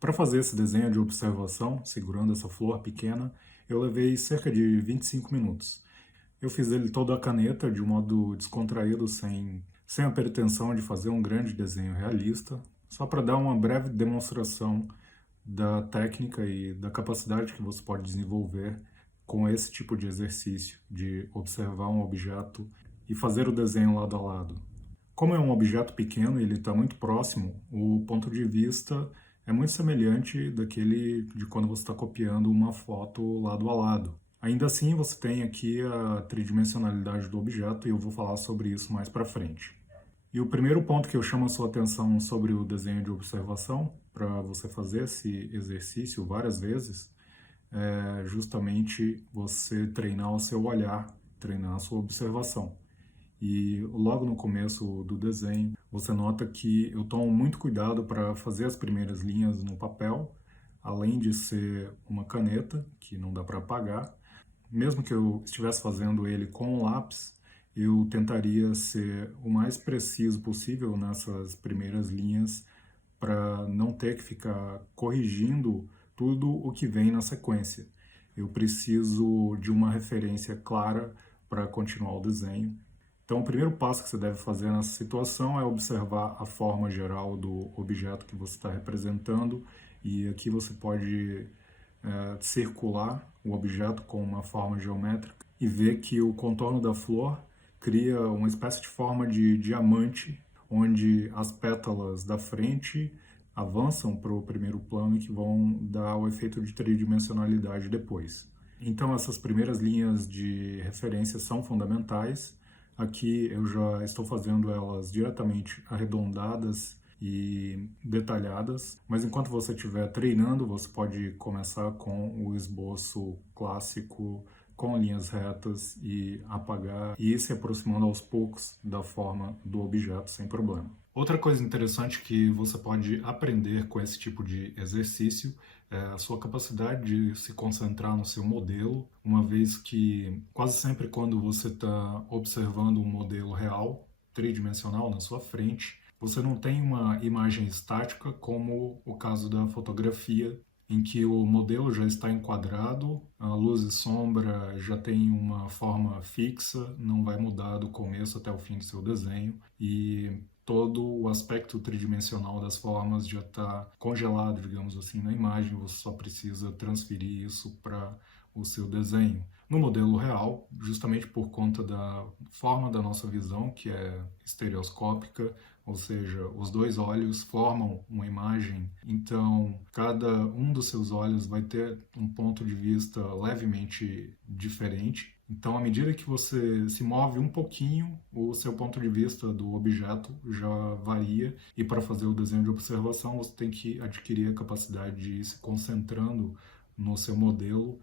Para fazer esse desenho de observação, segurando essa flor pequena, eu levei cerca de 25 minutos. Eu fiz ele todo à caneta, de um modo descontraído, sem a pretensão de fazer um grande desenho realista, só para dar uma breve demonstração da técnica e da capacidade que você pode desenvolver com esse tipo de exercício, de observar um objeto e fazer o desenho lado a lado. Como é um objeto pequeno e ele está muito próximo, o ponto de vista é muito semelhante daquele de quando você está copiando uma foto lado a lado. Ainda assim, você tem aqui a tridimensionalidade do objeto e eu vou falar sobre isso mais para frente. E o primeiro ponto que eu chamo a sua atenção sobre o desenho de observação, para você fazer esse exercício várias vezes, é justamente você treinar o seu olhar, treinar a sua observação. E logo no começo do desenho, você nota que eu tomo muito cuidado para fazer as primeiras linhas no papel, além de ser uma caneta, que não dá para apagar. Mesmo que eu estivesse fazendo ele com lápis, eu tentaria ser o mais preciso possível nessas primeiras linhas para não ter que ficar corrigindo tudo o que vem na sequência. Eu preciso de uma referência clara para continuar o desenho. Então, o primeiro passo que você deve fazer nessa situação é observar a forma geral do objeto que você está representando, e aqui você pode circular o objeto com uma forma geométrica e ver que o contorno da flor cria uma espécie de forma de diamante, onde as pétalas da frente avançam para o primeiro plano e que vão dar o efeito de tridimensionalidade depois. Então, essas primeiras linhas de referência são fundamentais. Aqui eu já estou fazendo elas diretamente arredondadas e detalhadas, mas enquanto você estiver treinando, você pode começar com o esboço clássico, com linhas retas e apagar e ir se aproximando aos poucos da forma do objeto sem problema. Outra coisa interessante que você pode aprender com esse tipo de exercício é a sua capacidade de se concentrar no seu modelo, uma vez que quase sempre quando você está observando um modelo real, tridimensional na sua frente, você não tem uma imagem estática como o caso da fotografia, em que o modelo já está enquadrado, a luz e sombra já tem uma forma fixa, não vai mudar do começo até o fim do seu desenho, e todo o aspecto tridimensional das formas já está congelado, digamos assim, na imagem, você só precisa transferir isso para o seu desenho. No modelo real, justamente por conta da forma da nossa visão, que é estereoscópica, ou seja, os dois olhos formam uma imagem, então cada um dos seus olhos vai ter um ponto de vista levemente diferente. Então, à medida que você se move um pouquinho, o seu ponto de vista do objeto já varia, e para fazer o desenho de observação, você tem que adquirir a capacidade de ir se concentrando no seu modelo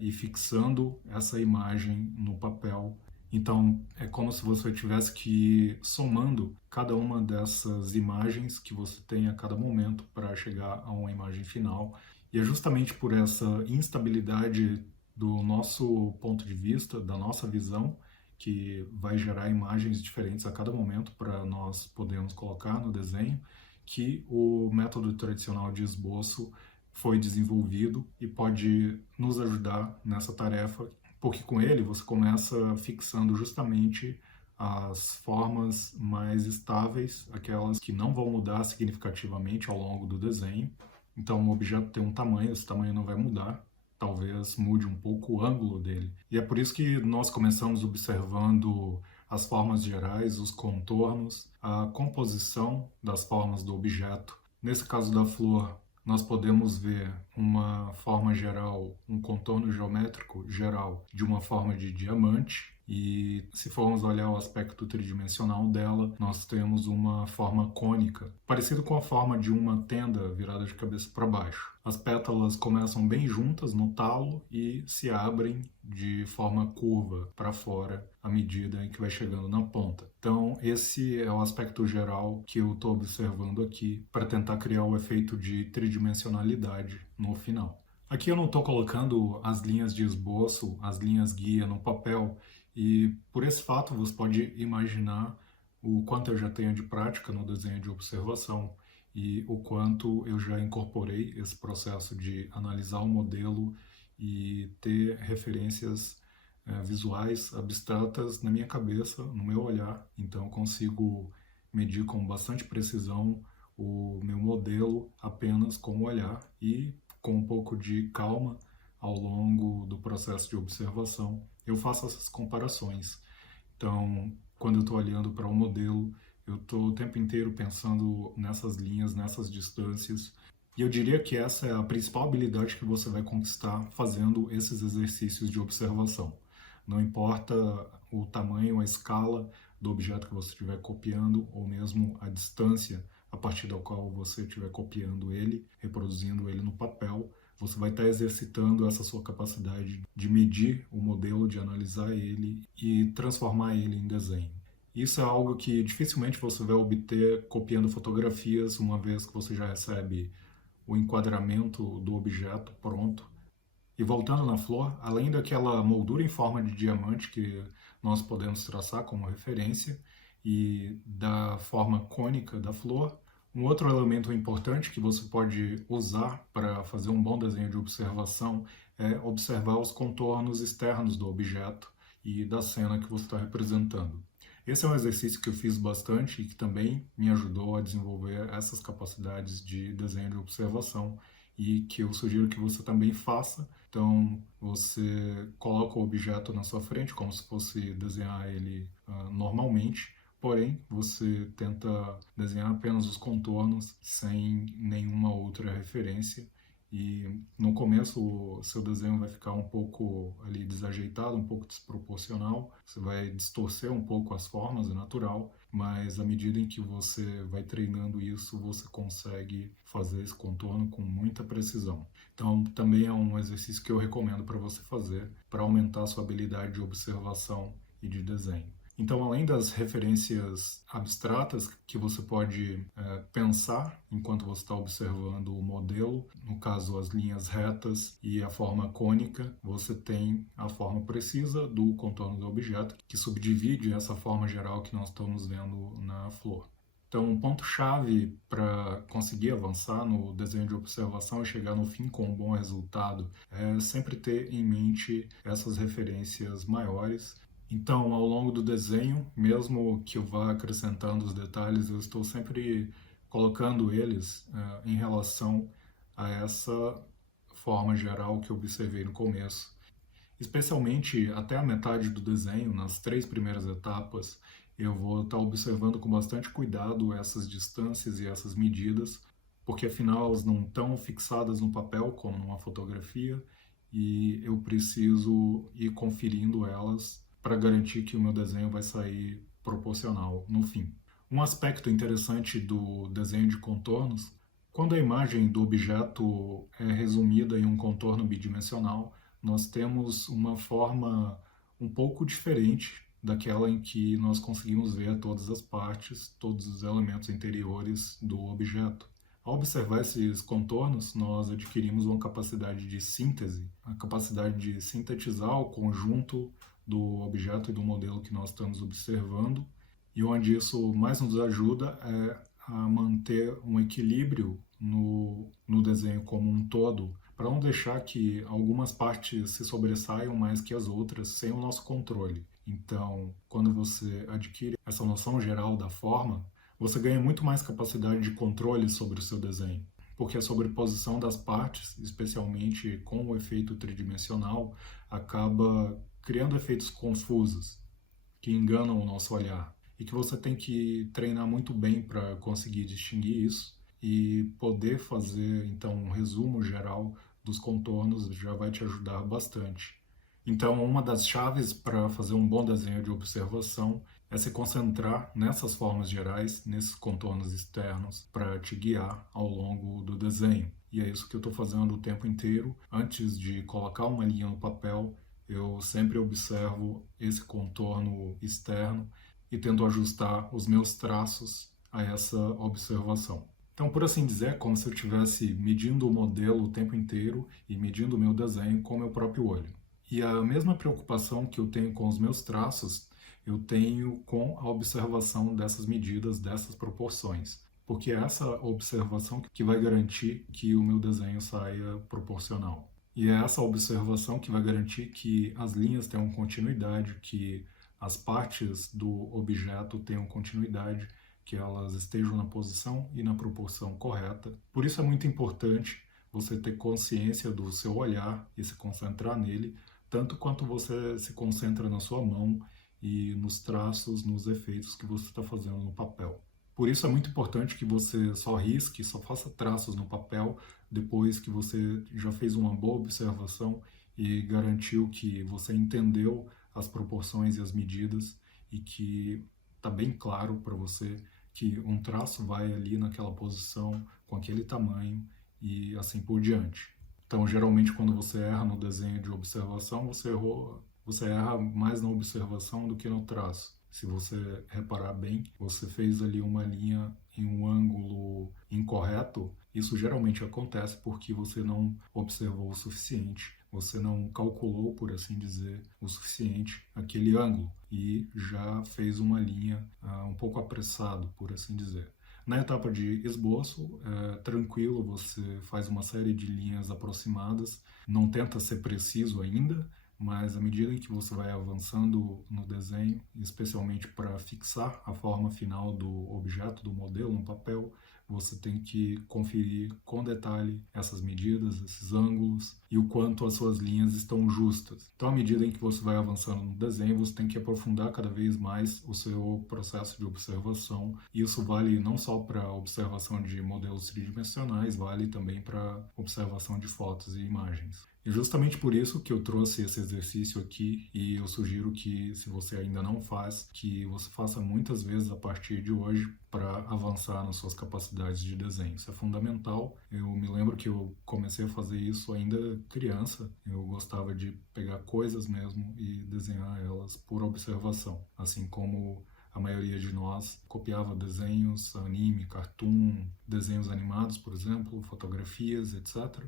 e fixando essa imagem no papel. Então, é como se você tivesse que ir somando cada uma dessas imagens que você tem a cada momento para chegar a uma imagem final. E é justamente por essa instabilidade do nosso ponto de vista, da nossa visão, que vai gerar imagens diferentes a cada momento para nós podermos colocar no desenho, que o método tradicional de esboço foi desenvolvido e pode nos ajudar nessa tarefa, porque com ele você começa fixando justamente as formas mais estáveis, aquelas que não vão mudar significativamente ao longo do desenho. Então, o objeto tem um tamanho, esse tamanho não vai mudar, talvez mude um pouco o ângulo dele. E é por isso que nós começamos observando as formas gerais, os contornos, a composição das formas do objeto. Nesse caso da flor, nós podemos ver uma forma geral, um contorno geométrico geral de uma forma de diamante, e se formos olhar o aspecto tridimensional dela, nós temos uma forma cônica, parecido com a forma de uma tenda virada de cabeça para baixo. As pétalas começam bem juntas no talo e se abrem de forma curva para fora à medida em que vai chegando na ponta. Então, esse é o aspecto geral que eu estou observando aqui para tentar criar o efeito de tridimensionalidade no final. Aqui eu não estou colocando as linhas de esboço, as linhas guia no papel, e por esse fato você pode imaginar o quanto eu já tenho de prática no desenho de observação. e o quanto eu já incorporei esse processo de analisar o modelo e ter referências visuais abstratas na minha cabeça, no meu olhar. Então eu consigo medir com bastante precisão o meu modelo apenas com o olhar e com um pouco de calma ao longo do processo de observação eu faço essas comparações. Então, quando eu estou olhando para um modelo, eu estou o tempo inteiro pensando nessas linhas, nessas distâncias. E eu diria que essa é a principal habilidade que você vai conquistar fazendo esses exercícios de observação. Não importa o tamanho, a escala do objeto que você estiver copiando, ou mesmo a distância a partir da qual você estiver copiando ele, reproduzindo ele no papel, você vai estar exercitando essa sua capacidade de medir o modelo, de analisar ele e transformar ele em desenho. Isso é algo que dificilmente você vai obter copiando fotografias, uma vez que você já recebe o enquadramento do objeto pronto. E voltando na flor, além daquela moldura em forma de diamante que nós podemos traçar como referência e da forma cônica da flor, um outro elemento importante que você pode usar para fazer um bom desenho de observação é observar os contornos externos do objeto e da cena que você está representando. Esse é um exercício que eu fiz bastante e que também me ajudou a desenvolver essas capacidades de desenho de observação e que eu sugiro que você também faça. Então, você coloca o objeto na sua frente como se fosse desenhar ele normalmente, porém, você tenta desenhar apenas os contornos sem nenhuma outra referência. E no começo o seu desenho vai ficar um pouco ali desajeitado, um pouco desproporcional, você vai distorcer um pouco as formas, é natural, mas à medida em que você vai treinando isso, você consegue fazer esse contorno com muita precisão. Então, também é um exercício que eu recomendo para você fazer, para aumentar a sua habilidade de observação e de desenho. Então, além das referências abstratas que você pode pensar enquanto você está observando o modelo, no caso as linhas retas e a forma cônica, você tem a forma precisa do contorno do objeto, que subdivide essa forma geral que nós estamos vendo na flor. Então, um ponto-chave para conseguir avançar no desenho de observação e chegar no fim com um bom resultado é sempre ter em mente essas referências maiores. Então, ao longo do desenho, mesmo que eu vá acrescentando os detalhes, eu estou sempre colocando eles em relação a essa forma geral que eu observei no começo. Especialmente até a metade do desenho, nas 3 primeiras etapas, eu vou estar observando com bastante cuidado essas distâncias e essas medidas, porque afinal elas não estão fixadas no papel como numa fotografia, e eu preciso ir conferindo elas para garantir que o meu desenho vai sair proporcional no fim. Um aspecto interessante do desenho de contornos, quando a imagem do objeto é resumida em um contorno bidimensional, nós temos uma forma um pouco diferente daquela em que nós conseguimos ver todas as partes, todos os elementos interiores do objeto. Ao observar esses contornos, nós adquirimos uma capacidade de síntese, a capacidade de sintetizar o conjunto do objeto e do modelo que nós estamos observando, e onde isso mais nos ajuda é a manter um equilíbrio no desenho como um todo, para não deixar que algumas partes se sobressaiam mais que as outras sem o nosso controle. Então, quando você adquire essa noção geral da forma, você ganha muito mais capacidade de controle sobre o seu desenho, porque a sobreposição das partes, especialmente com o efeito tridimensional, acaba criando efeitos confusos que enganam o nosso olhar e que você tem que treinar muito bem para conseguir distinguir isso e poder fazer então um resumo geral dos contornos já vai te ajudar bastante. Então, uma das chaves para fazer um bom desenho de observação é se concentrar nessas formas gerais, nesses contornos externos, para te guiar ao longo do desenho. E é isso que eu estou fazendo o tempo inteiro. Antes de colocar uma linha no papel, eu sempre observo esse contorno externo e tento ajustar os meus traços a essa observação. Então, por assim dizer, é como se eu estivesse medindo o modelo o tempo inteiro e medindo o meu desenho com o meu próprio olho. E a mesma preocupação que eu tenho com os meus traços, eu tenho com a observação dessas medidas, dessas proporções. porque é essa observação que vai garantir que o meu desenho saia proporcional. E é essa observação que vai garantir que as linhas tenham continuidade, que as partes do objeto tenham continuidade, que elas estejam na posição e na proporção correta. Por isso é muito importante você ter consciência do seu olhar e se concentrar nele, tanto quanto você se concentra na sua mão e nos traços, nos efeitos que você está fazendo no papel. Por isso é muito importante que você só risque, só faça traços no papel depois que você já fez uma boa observação e garantiu que você entendeu as proporções e as medidas e que está bem claro para você que um traço vai ali naquela posição, com aquele tamanho e assim por diante. Então, geralmente, quando você erra no desenho de observação, você erra mais na observação do que no traço. Se você reparar bem, você fez ali uma linha em um ângulo incorreto. Isso geralmente acontece porque você não observou o suficiente, você não calculou, por assim dizer, o suficiente aquele ângulo e já fez uma linha um pouco apressado, por assim dizer. Na etapa de esboço, é tranquilo, você faz uma série de linhas aproximadas, não tenta ser preciso ainda, mas à medida em que você vai avançando no desenho, especialmente para fixar a forma final do objeto, do modelo no papel, você tem que conferir com detalhe essas medidas, esses ângulos e o quanto as suas linhas estão justas. Então, à medida em que você vai avançando no desenho, você tem que aprofundar cada vez mais o seu processo de observação. Isso vale não só para a observação de modelos tridimensionais, vale também para observação de fotos e imagens. E justamente por isso que eu trouxe esse exercício aqui e eu sugiro que, se você ainda não faz, que você faça muitas vezes a partir de hoje para avançar nas suas capacidades de desenho. Isso é fundamental. Eu me lembro que eu comecei a fazer isso ainda criança. Eu gostava de pegar coisas mesmo e desenhar elas por observação, assim como a maioria de nós copiava desenhos, anime, cartoon, desenhos animados, por exemplo, fotografias, etc.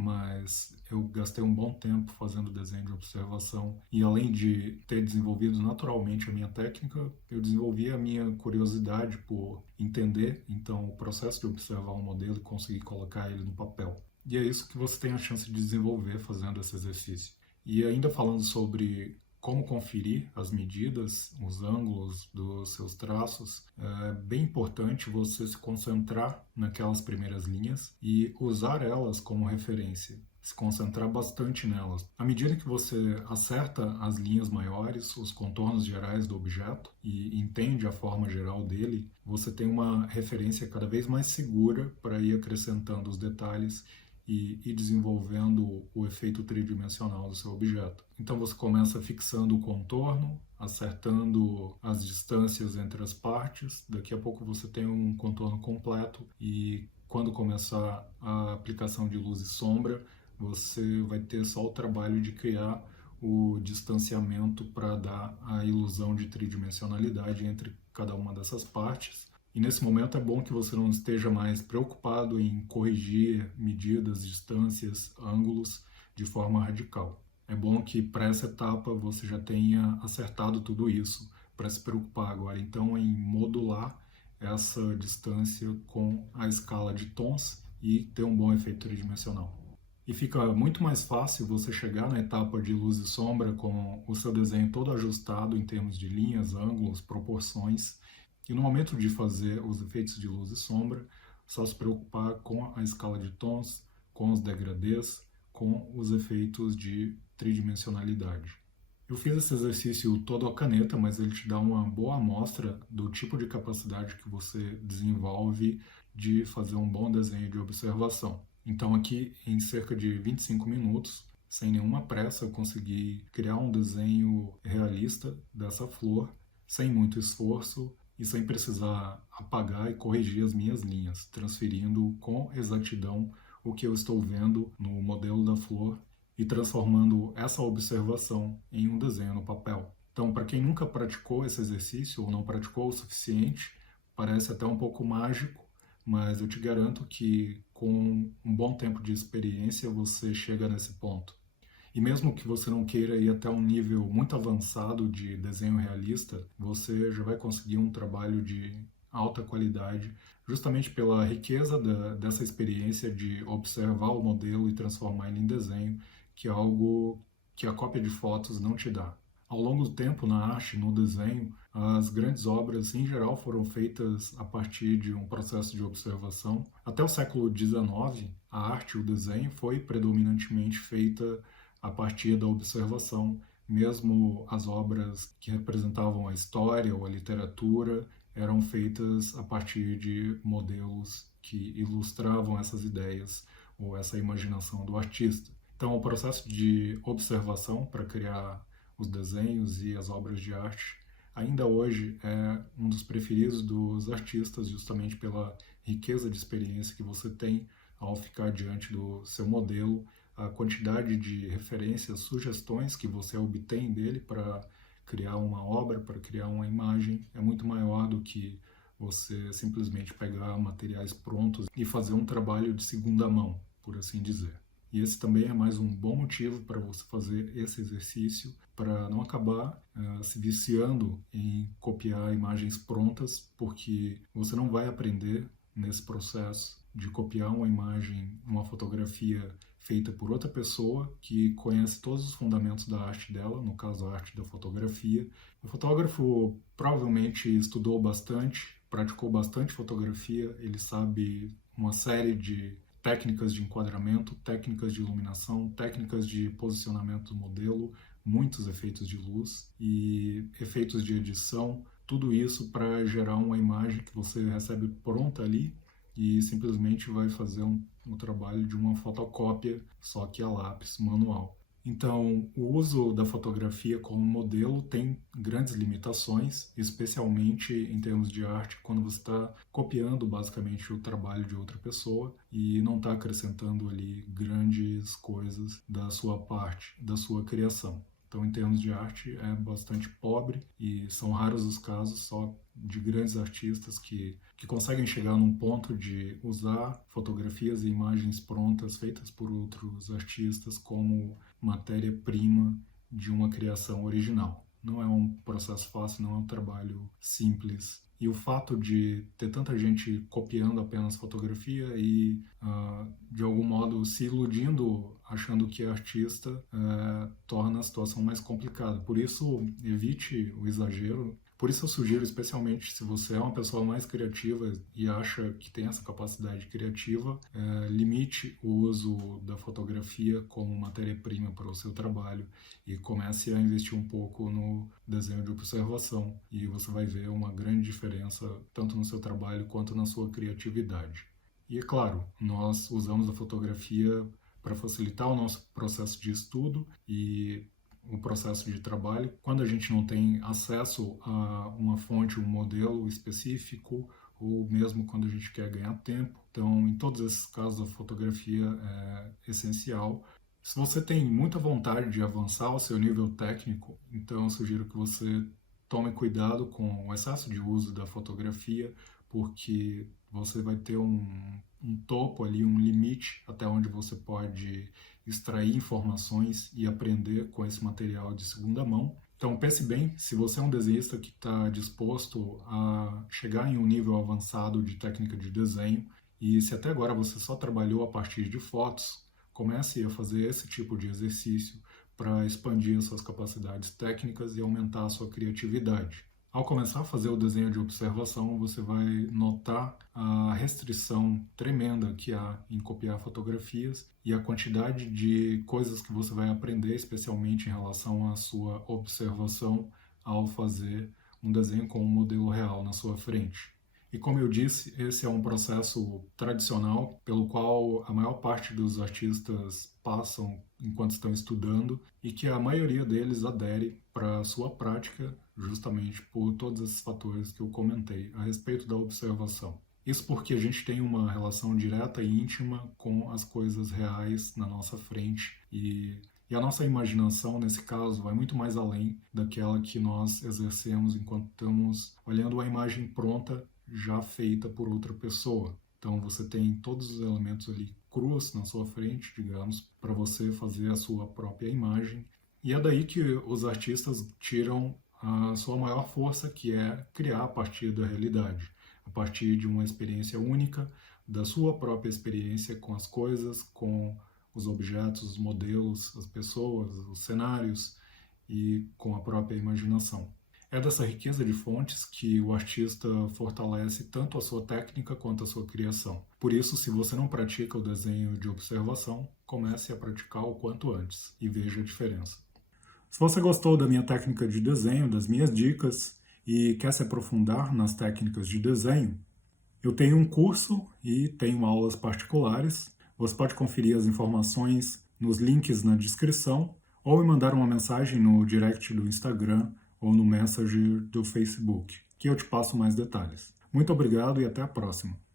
Mas eu gastei um bom tempo fazendo desenho de observação e, além de ter desenvolvido naturalmente a minha técnica, eu desenvolvi a minha curiosidade por entender então o processo de observar um modelo e conseguir colocar ele no papel. E é isso que você tem a chance de desenvolver fazendo esse exercício. E ainda falando sobre como conferir as medidas, os ângulos dos seus traços, é bem importante você se concentrar naquelas primeiras linhas e usar elas como referência, se concentrar bastante nelas. À medida que você acerta as linhas maiores, os contornos gerais do objeto e entende a forma geral dele, você tem uma referência cada vez mais segura para ir acrescentando os detalhes e desenvolvendo o efeito tridimensional do seu objeto. Então você começa fixando o contorno, acertando as distâncias entre as partes, daqui a pouco você tem um contorno completo e quando começar a aplicação de luz e sombra, você vai ter só o trabalho de criar o distanciamento para dar a ilusão de tridimensionalidade entre cada uma dessas partes. E nesse momento é bom que você não esteja mais preocupado em corrigir medidas, distâncias, ângulos de forma radical. É bom que para essa etapa você já tenha acertado tudo isso para se preocupar agora então em modular essa distância com a escala de tons e ter um bom efeito tridimensional. E fica muito mais fácil você chegar na etapa de luz e sombra com o seu desenho todo ajustado em termos de linhas, ângulos, proporções. E no momento de fazer os efeitos de luz e sombra, só se preocupar com a escala de tons, com os degradês, com os efeitos de tridimensionalidade. Eu fiz esse exercício todo à caneta, mas ele te dá uma boa amostra do tipo de capacidade que você desenvolve de fazer um bom desenho de observação. Então aqui, em cerca de 25 minutos, sem nenhuma pressa, eu consegui criar um desenho realista dessa flor, sem muito esforço, e sem precisar apagar e corrigir as minhas linhas, transferindo com exatidão o que eu estou vendo no modelo da flor e transformando essa observação em um desenho no papel. Então, para quem nunca praticou esse exercício ou não praticou o suficiente, parece até um pouco mágico, mas eu te garanto que com um bom tempo de experiência você chega nesse ponto. E mesmo que você não queira ir até um nível muito avançado de desenho realista, você já vai conseguir um trabalho de alta qualidade, justamente pela riqueza dessa experiência de observar o modelo e transformar ele em desenho, que é algo que a cópia de fotos não te dá. Ao longo do tempo, na arte, no desenho, as grandes obras, em geral, foram feitas a partir de um processo de observação. Até o século XIX, a arte e o desenho foi predominantemente feita a partir da observação. Mesmo as obras que representavam a história ou a literatura eram feitas a partir de modelos que ilustravam essas ideias ou essa imaginação do artista. Então, o processo de observação para criar os desenhos e as obras de arte ainda hoje é um dos preferidos dos artistas, justamente pela riqueza de experiência que você tem ao ficar diante do seu modelo, a quantidade de referências, sugestões que você obtém dele para criar uma obra, para criar uma imagem, é muito maior do que você simplesmente pegar materiais prontos e fazer um trabalho de segunda mão, por assim dizer. E esse também é mais um bom motivo para você fazer esse exercício, para não acabar se viciando em copiar imagens prontas, porque você não vai aprender nesse processo de copiar uma imagem, uma fotografia feita por outra pessoa que conhece todos os fundamentos da arte dela, no caso a arte da fotografia. O fotógrafo provavelmente estudou bastante, praticou bastante fotografia, ele sabe uma série de técnicas de enquadramento, técnicas de iluminação, técnicas de posicionamento do modelo, muitos efeitos de luz e efeitos de edição, tudo isso para gerar uma imagem que você recebe pronta ali e simplesmente vai fazer um trabalho de uma fotocópia, só que a lápis manual. Então, o uso da fotografia como modelo tem grandes limitações, especialmente em termos de arte, quando você está copiando basicamente o trabalho de outra pessoa e não está acrescentando ali grandes coisas da sua parte, da sua criação. Então, em termos de arte, é bastante pobre e são raros os casos só de grandes artistas que conseguem chegar num ponto de usar fotografias e imagens prontas feitas por outros artistas como matéria-prima de uma criação original. Não é um processo fácil, não é um trabalho simples. E o fato de ter tanta gente copiando apenas fotografia e, de algum modo, se iludindo, achando que é artista, torna a situação mais complicada. Por isso, evite o exagero. Por isso eu sugiro, especialmente se você é uma pessoa mais criativa e acha que tem essa capacidade criativa, limite o uso da fotografia como matéria-prima para o seu trabalho e comece a investir um pouco no desenho de observação e você vai ver uma grande diferença tanto no seu trabalho quanto na sua criatividade. E é claro, nós usamos a fotografia para facilitar o nosso processo de estudo e o processo de trabalho, quando a gente não tem acesso a uma fonte, um modelo específico, ou mesmo quando a gente quer ganhar tempo. Então, em todos esses casos, a fotografia é essencial. Se você tem muita vontade de avançar o seu nível técnico, então eu sugiro que você tome cuidado com o excesso de uso da fotografia, porque você vai ter um topo ali, um limite até onde você pode extrair informações e aprender com esse material de segunda mão. Então pense bem, se você é um desenhista que está disposto a chegar em um nível avançado de técnica de desenho, e se até agora você só trabalhou a partir de fotos, comece a fazer esse tipo de exercício para expandir as suas capacidades técnicas e aumentar a sua criatividade. Ao começar a fazer o desenho de observação, você vai notar a restrição tremenda que há em copiar fotografias e a quantidade de coisas que você vai aprender, especialmente em relação à sua observação, ao fazer um desenho com um modelo real na sua frente. E como eu disse, esse é um processo tradicional pelo qual a maior parte dos artistas passam enquanto estão estudando e que a maioria deles adere para a sua prática justamente por todos esses fatores que eu comentei a respeito da observação. Isso porque a gente tem uma relação direta e íntima com as coisas reais na nossa frente e a nossa imaginação, nesse caso, vai muito mais além daquela que nós exercemos enquanto estamos olhando a imagem pronta já feita por outra pessoa. Então você tem todos os elementos ali crus na sua frente, digamos, para você fazer a sua própria imagem. E é daí que os artistas tiram a sua maior força, que é criar a partir da realidade. a partir de uma experiência única, da sua própria experiência com as coisas, com os objetos, os modelos, as pessoas, os cenários e com a própria imaginação. É dessa riqueza de fontes que o artista fortalece tanto a sua técnica quanto a sua criação. Por isso, se você não pratica o desenho de observação, comece a praticar o quanto antes e veja a diferença. Se você gostou da minha técnica de desenho, das minhas dicas e quer se aprofundar nas técnicas de desenho, eu tenho um curso e tenho aulas particulares. Você pode conferir as informações nos links na descrição ou me mandar uma mensagem no direct do Instagram ou no Messenger do Facebook, que eu te passo mais detalhes. Muito obrigado e até a próxima!